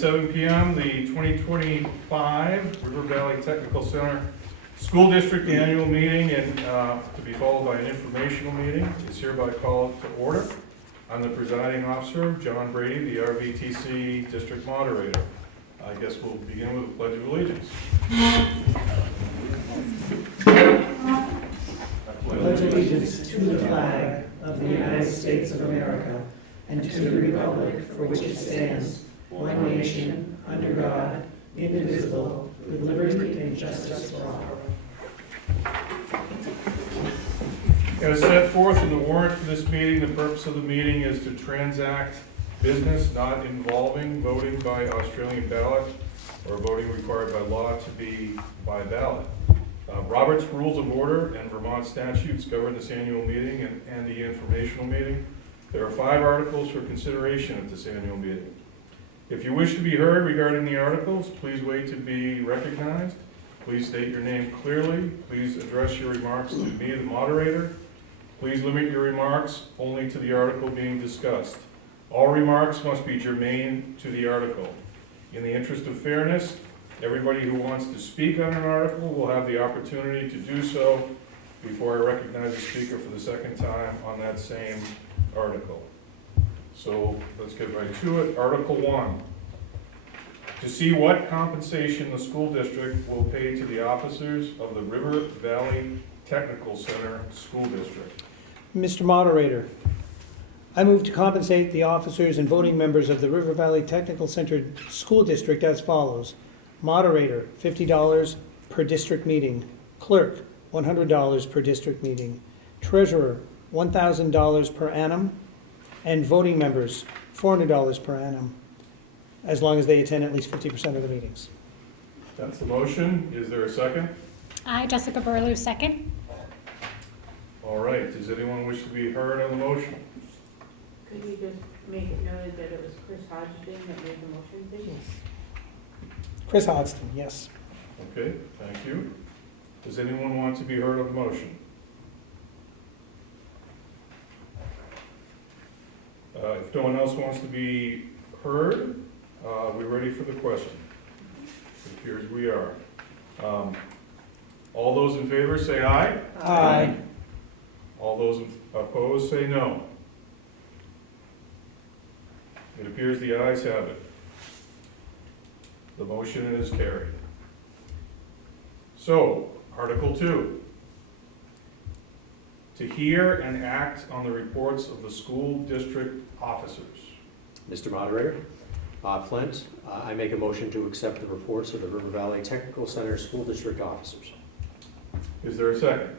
7 p.m., the 2025 River Valley Technical Center School District Annual Meeting, and to be followed by an informational meeting, is hereby called to order. I'm the presiding officer, John Brady, the RVTC District Moderator. I guess we'll begin with the Pledge of Allegiance. Pledge allegiance to the flag of the United States of America and to the republic for which it stands, one nation, under God, indivisible, with liberty and justice for all. As set forth in the warrant for this meeting, the purpose of the meeting is to transact business not involving voting by Australian ballot or voting required by law to be by ballot. Robert's Rules of Order and Vermont statutes govern this annual meeting and the informational meeting. There are 5 articles for consideration at this annual meeting. If you wish to be heard regarding the articles, please wait to be recognized. Please state your name clearly. Please address your remarks to me, the moderator. Please limit your remarks only to the article being discussed. All remarks must be germane to the article. In the interest of fairness, everybody who wants to speak on an article will have the opportunity to do so before I recognize the speaker for the second time on that same article. So let's get right to it. Article 1. To see what compensation the school district will pay to the officers of the River Valley Technical Center School District. Mr. Moderator, I move to compensate the officers and voting members of the River Valley Technical Center School District as follows. Moderator, $50 per district meeting. Clerk, $100 per district meeting. Treasurer, $1,000 per annum. And voting members, $400 per annum, as long as they attend at least 50% of the meetings. That's the motion. Is there a second? I, Jessica Burlew, second. All right. Does anyone wish to be heard on the motion? Could you just make it noted that it was Chris Hodgson that made the motion, please? Chris Hodgson, yes. Okay, thank you. Does anyone want to be heard on the motion? If no one else wants to be heard, we're ready for the question. It appears we are. All those in favor say aye. Aye. All those opposed say no. It appears the ayes have it. The motion is carried. So, Article 2. To hear and act on the reports of the school district officers. Mr. Moderator, Flint, I make a motion to accept the reports of the River Valley Technical Center School District officers. Is there a second?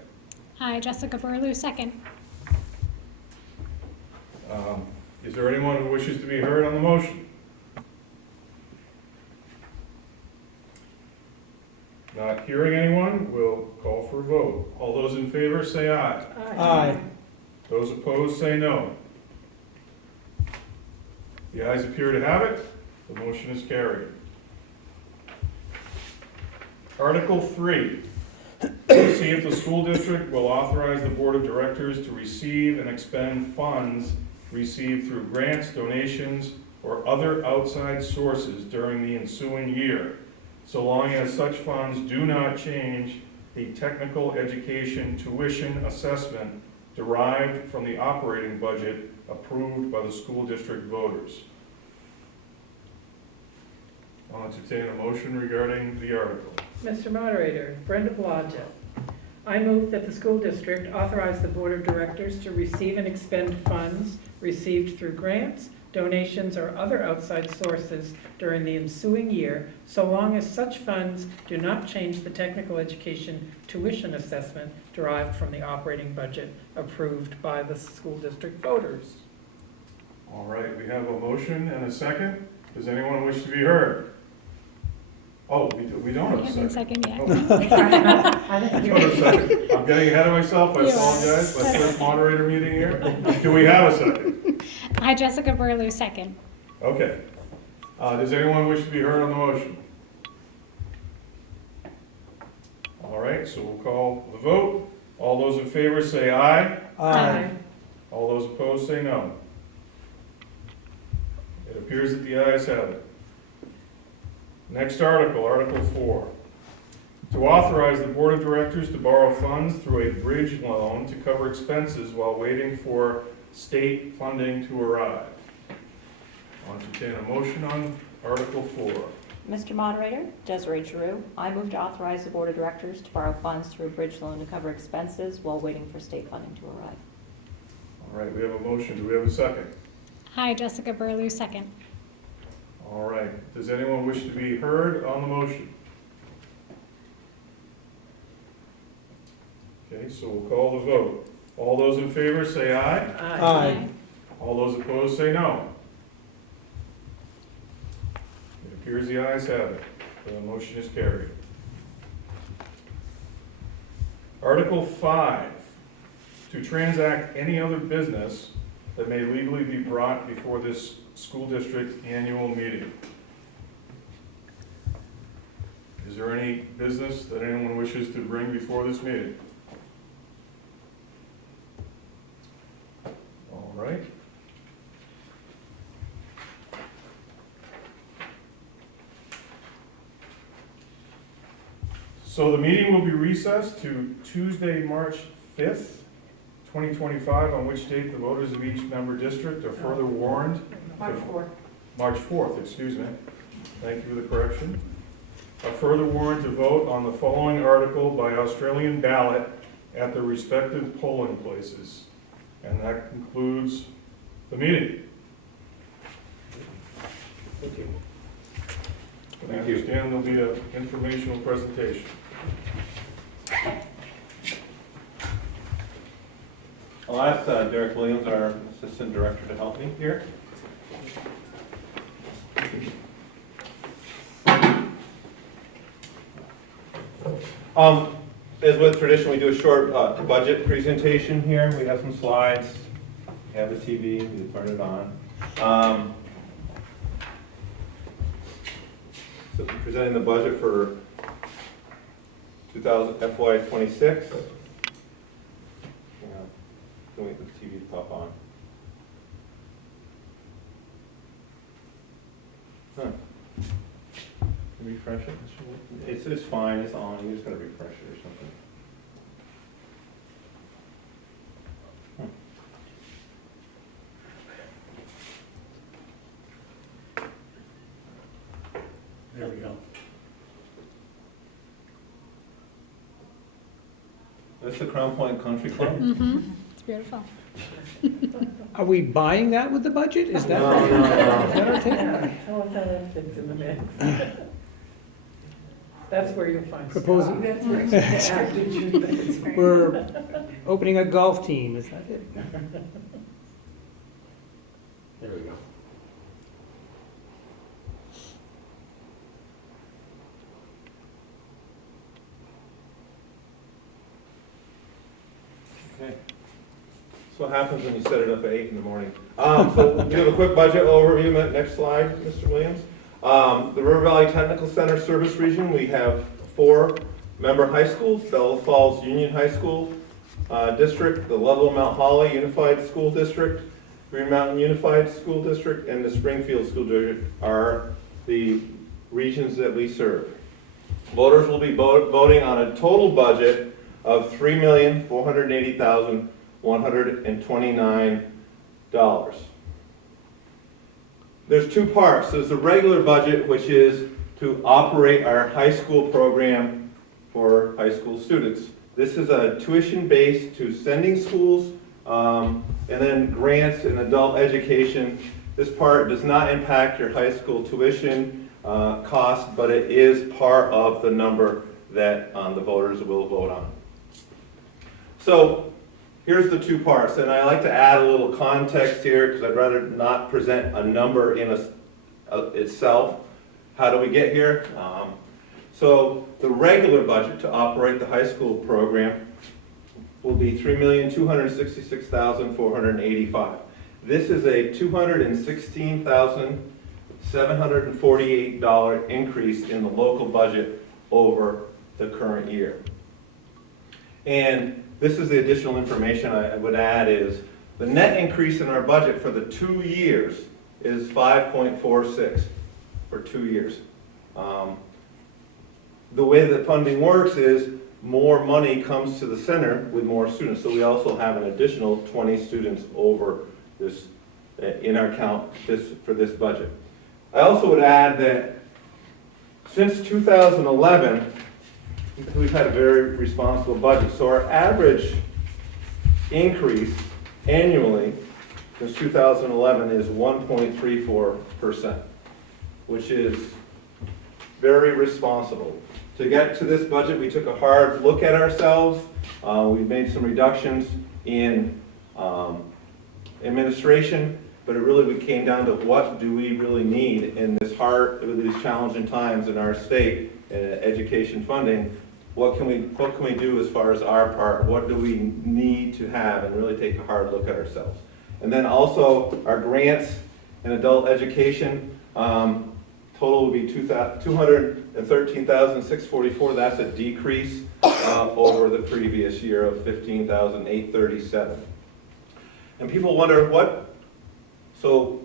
I, Jessica Burlew, second. Is there anyone who wishes to be heard on the motion? Not hearing anyone, we'll call for a vote. All those in favor say aye. Aye. Those opposed say no. The ayes appear to have it. The motion is carried. Article 3. To see if the school district will authorize the board of directors to receive and expend funds received through grants, donations, or other outside sources during the ensuing year, so long as such funds do not change the technical education tuition assessment derived from the operating budget approved by the school district voters. I'll entertain a motion regarding the article. Mr. Moderator, Brenda Blodgett. I move that the school district authorize the board of directors to receive and expend funds received through grants, donations, or other outside sources during the ensuing year, so long as such funds do not change the technical education tuition assessment derived from the operating budget approved by the school district voters. All right, we have a motion and a second. Does anyone wish to be heard? Oh, we don't have We a haven't second. second yet. Oh. I don't have a second. I'm getting ahead of myself. I You are. apologize. My first moderator meeting here. Do we have a second? I, Jessica Burlew, second. Okay. Does anyone wish to be heard on the motion? All right, so we'll call the vote. All those in favor say aye. Aye. All those opposed say no. It appears that the ayes have it. Next article, Article 4. To authorize the Board of Directors to borrow funds through a bridge loan to cover expenses while waiting for state funding to arrive. I'll entertain a motion on Article 4. Mr. Moderator, Desiree Giroux, I move to authorize the Board of Directors to borrow funds through a bridge loan to cover expenses while waiting for state funding to arrive. All right, we have a motion. Do we have a second? I, Jessica Burlew, second. All right. Does anyone wish to be heard on the motion? Okay, so we'll call the vote. All those in favor say aye. Aye. All those opposed say no. It appears the ayes have it. The motion is carried. Article 5, to transact any other business that may legally be brought before this school district annual meeting. Is there any business that anyone wishes to bring before this meeting? All right. So the meeting will be recessed to Tuesday, March 5th, 2025, on which date the voters of each member district are further warned. March 4th. March 4th, excuse me. Thank you for the correction. Are further warned to vote on the following article by Australian ballot at their respective polling places. And that concludes the meeting. Thank you. I understand there'll be an informational presentation. I'll ask Derek Williams, our Assistant Director, to help me here. As with tradition, we do a short budget presentation here. We have some slides, we have the TV, we turn it on. So presenting the budget for 2000 FY '26. Can wait for the TV to pop on. Refresh it? It's fine, it's on, you're just gonna refresh it or something. There we go. That's the Crown Point Country Club? Mm-hmm. It's beautiful. Are we buying that with the budget? Is that? No. Is that our take? Tell us how that fits in the mix. That's where you'll find Proposing- Scott. That's where it's after June, but it's very- We're opening a golf team, is that it? There we go. Okay. So what happens when you set it up at 8 in the morning. So we'll give a quick budget overview. Next slide, Mr. Williams. The River Valley Technical Center Service Region, we have 4 member high schools: Bellows Falls Union High School District, the Ludlow Mount Holly Unified School District, Green Mountain Unified School District, and the Springfield School District are the regions that we serve. Voters will be voting on a total budget of $3,480,129. There's 2 parts. There's the regular budget, which is to operate our high school program for high school students. This is a tuition base to sending schools, and then grants and adult education. This part does not impact your high school tuition cost, but it is part of the number that the voters will vote on. So here's the 2 parts, and I like to add a little context here because I'd rather not present a number in itself. How do we get here? So the regular budget to operate the high school program will be $3,266,485. This is a $216,748 increase in the local budget over the current year. And this is the additional information I would add is the net increase in our budget for the 2 years is 5.46 for 2 years. The way that funding works is more money comes to the center with more students. So we also have an additional 20 students over this, in our count for this budget. I also would add that since 2011, we've had a very responsible budget. So our average increase annually since 2011 is 1.34%, which is very responsible. To get to this budget, we took a hard look at ourselves. We made some reductions in administration, but it really came down to what do we really need in these challenging times in our state, education funding. What can we do as far as our part? What do we need to have, and really take a hard look at ourselves. And then also our grants and adult education, total would be $213,644. That's a decrease over the previous year of $15,837. And people wonder so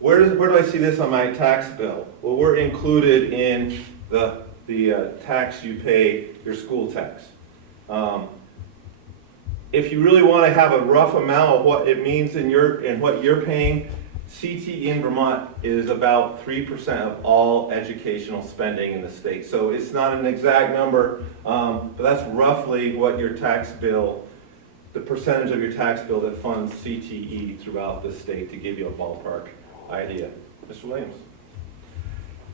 where do I see this on my tax bill? Well, we're included in the tax you pay, your school tax. If you really want to have a rough amount of what it means in what you're paying, CTE in Vermont is about 3% of all educational spending in the state. So it's not an exact number, but that's roughly what your tax bill, the percentage of your tax bill that funds CTE throughout the state, to give you a ballpark idea. Mr. Williams.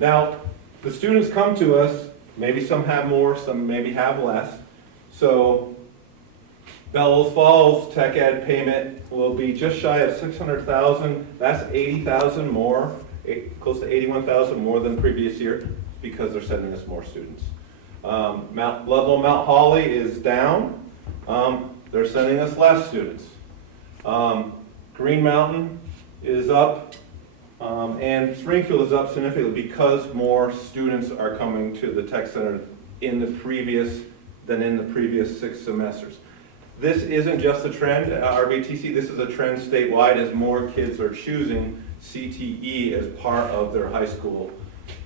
Now, the students come to us, maybe some have more, some maybe have less. So Bellows Falls Tech Ed payment will be just shy of $600,000. That's $80,000 more, close to $81,000 more than the previous year, because they're sending us more students. Level Mount Holly is down. They're sending us less students. Green Mountain is up, and Springfield is up significantly because more students are coming to the Tech Center in the previous 6 semesters. This isn't just a trend at RVTC, this is a trend statewide as more kids are choosing CTE as part of their high school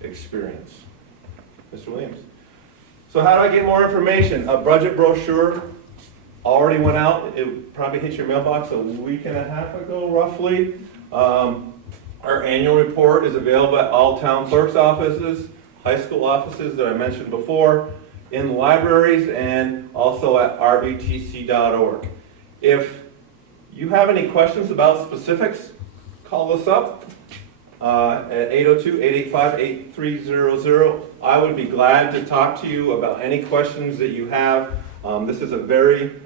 experience. Mr. Williams. So how do I get more information? A budget brochure already went out. It probably hit your mailbox a week and a half ago, roughly. Our annual report is available at all town clerk's offices, high school offices that I mentioned before, in libraries, and also at rvtc.org. If you have any questions about specifics, call us up at 802-885-8300. I would be glad to talk to you about any questions that you have. This is a very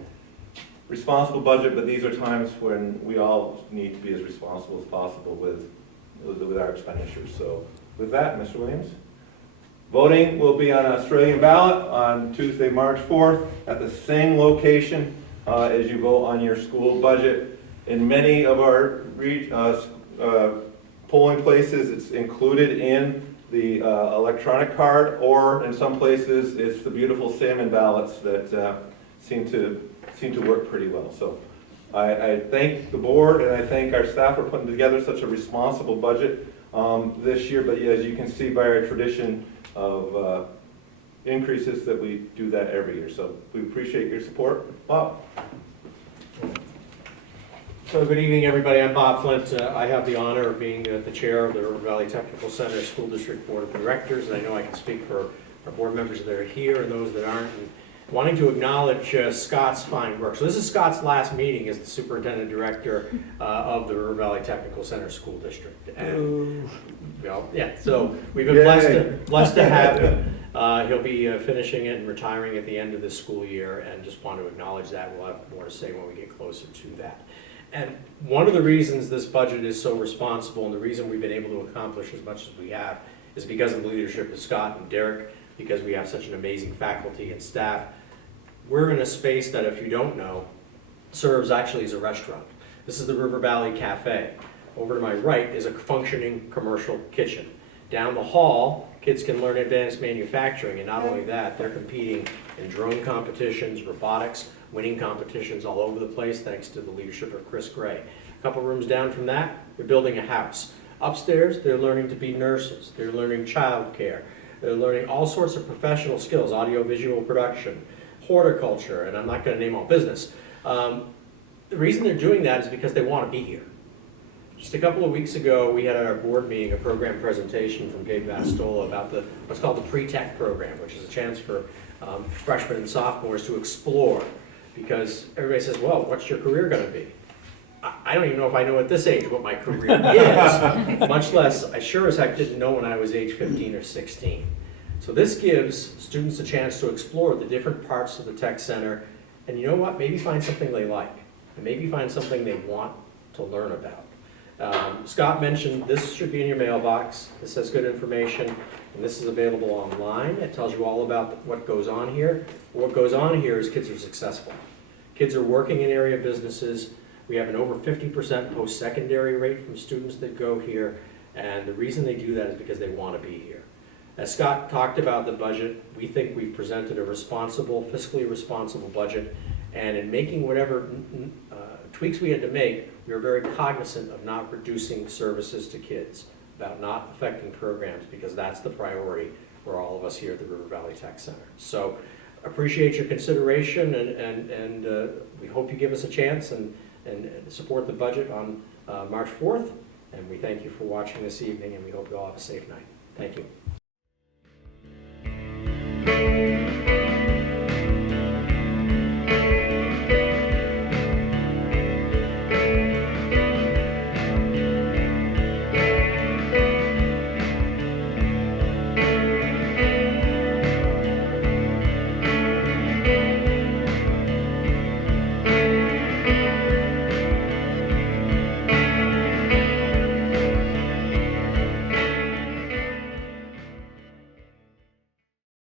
responsible budget, but these are times when we all need to be as responsible as possible with our expenditures. So with that, Mr. Williams. Voting will be on an Australian ballot on Tuesday, March 4th at the same location as you vote on your school budget. In many of our polling places, it's included in the electronic card, or in some places, it's the beautiful salmon ballots that seem to work pretty well. So I thank the board and I thank our staff for putting together such a responsible budget this year, but as you can see by our tradition of increases, that we do that every year. So we appreciate your support. Bob. So good evening, everybody. I'm Bob Flint. I have the honor of being the chair of the River Valley Technical Center School District Board of Directors, and I know I can speak for our board members that are here and those that aren't. And wanting to acknowledge Scott's fine work. So this is Scott's last meeting as the superintendent director of the River Valley Technical Center School District. And, so we've been blessed to have him. He'll be finishing it and retiring at the end of this school year, and just want to acknowledge that. We'll have more to say when we get closer to that. And one of the reasons this budget is so responsible, and the reason we've been able to accomplish as much as we have, is because of the leadership of Scott and Derek, because we have such an amazing faculty and staff. We're in a space that, if you don't know, serves actually as a restaurant. This is the River Valley Cafe. Over to my right is a functioning commercial kitchen. Down the hall, kids can learn advanced manufacturing, and not only that, they're competing in drone competitions, robotics, winning competitions all over the place thanks to the leadership of Chris Gray. A couple rooms down from that, they're building a house. Upstairs, they're learning to be nurses. They're learning child care. They're learning all sorts of professional skills, audio-visual production, horticulture, and I'm not gonna name all business. The reason they're doing that is because they wanna be here. Just a couple of weeks ago, we had at our board meeting a program presentation from Gabe Vastola about what's called the pre-tech program, which is a chance for freshmen and sophomores to explore. Because everybody says, well, what's your career gonna be? I don't even know if I know at this age what my career is, much less, I sure as heck didn't know when I was age 15 or 16. So this gives students a chance to explore the different parts of the tech center, and you know what, maybe find something they like, and maybe find something they want to learn about. Scott mentioned this should be in your mailbox. This has good information, and this is available online. It tells you all about what goes on here. What goes on here is kids are successful. Kids are working in area businesses. We have an over 50% post-secondary rate from students that go here, and the reason they do that is because they want to be here. As Scott talked about the budget, we think we've presented a responsible, fiscally responsible budget, and in making whatever tweaks we had to make, we were very cognizant of not reducing services to kids, about not affecting programs, because that's the priority for all of us here at the River Valley Tech Center. So appreciate your consideration, and we hope you give us a chance and support the budget on March 4th. And we thank you for watching this evening, and we hope you all have a safe night. Thank you.